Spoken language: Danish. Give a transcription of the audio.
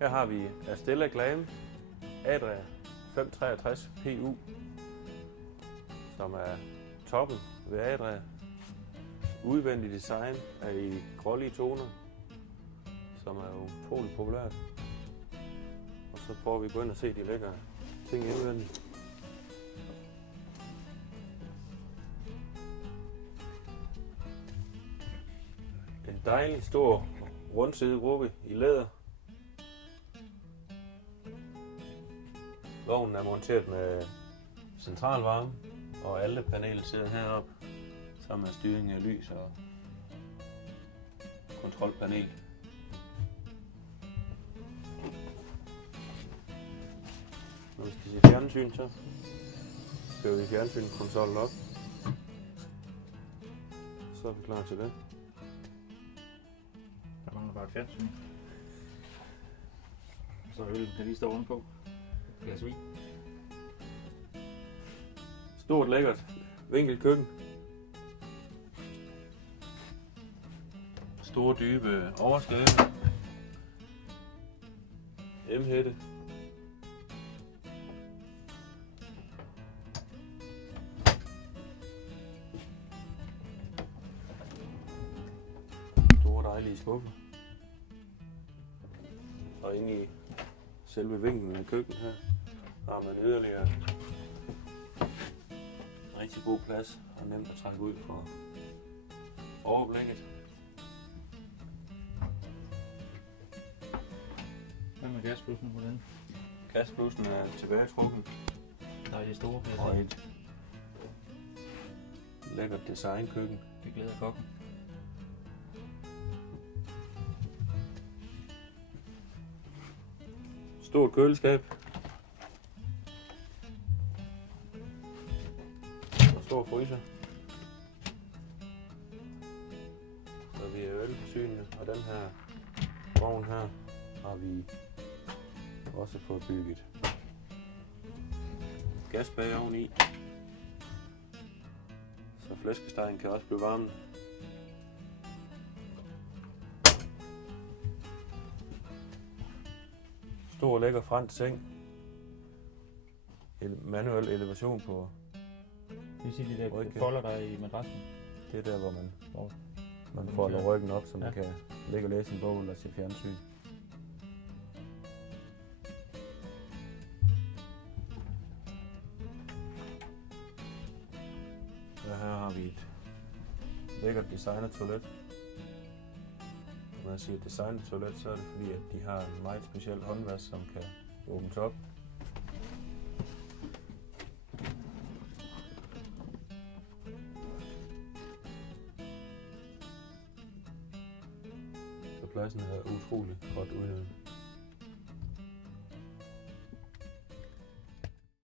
Her har vi Astella Glam Adria 563 PU, som er toppen ved Adria. Udvendig design er i grålige toner, som er utroligt populært. Og så prøver vi at gå ind og se de lækre ting indvendigt. En dejlig stor rundsidegruppe i læder. Vognen er monteret med centralvarme, og alle paneler sidder heroppe, sammen med styring af lys og kontrolpanel. Når vi skal se fjernsyn, så kører vi fjernsynskonsollen op. Så er vi klar til det. Der mangler bare et fjernsyn. Så øllen kan lige stå ovenpå. Glas vin. Stort lækkert vinkelkøkken. Store dybe overskabe. M-hætte. Store dejlige skuffer. Og inde i selve vinklen af køkkenet her har man yderligere rigtig god plads og nemt at trække ud for overblikket. Hvad med gasblussen på den? Gasblussen er tilbagetrukken. Der er de store pladser. Og et lækkert designkøkken. Det glæder kokken. Stort køleskab. Og stor fryser. Så vi er ølforsynende, og den her vogn her har vi også fået bygget gasbag oveni, så flæskestegen kan også blive varmet. Stor lækker fransk seng. Manuel elevation på. Det vil sige, de der folder der i madrassen. Det er der, hvor man folder ryggen op, så man kan ligge og læse en bog eller se fjernsyn. Ja, her har vi et lækkert designet toilet. Når jeg siger designet toilet, så er det fordi, at de har en meget speciel håndvask, som kan åbnes op. Så pladsen er utrolig godt udnyttet.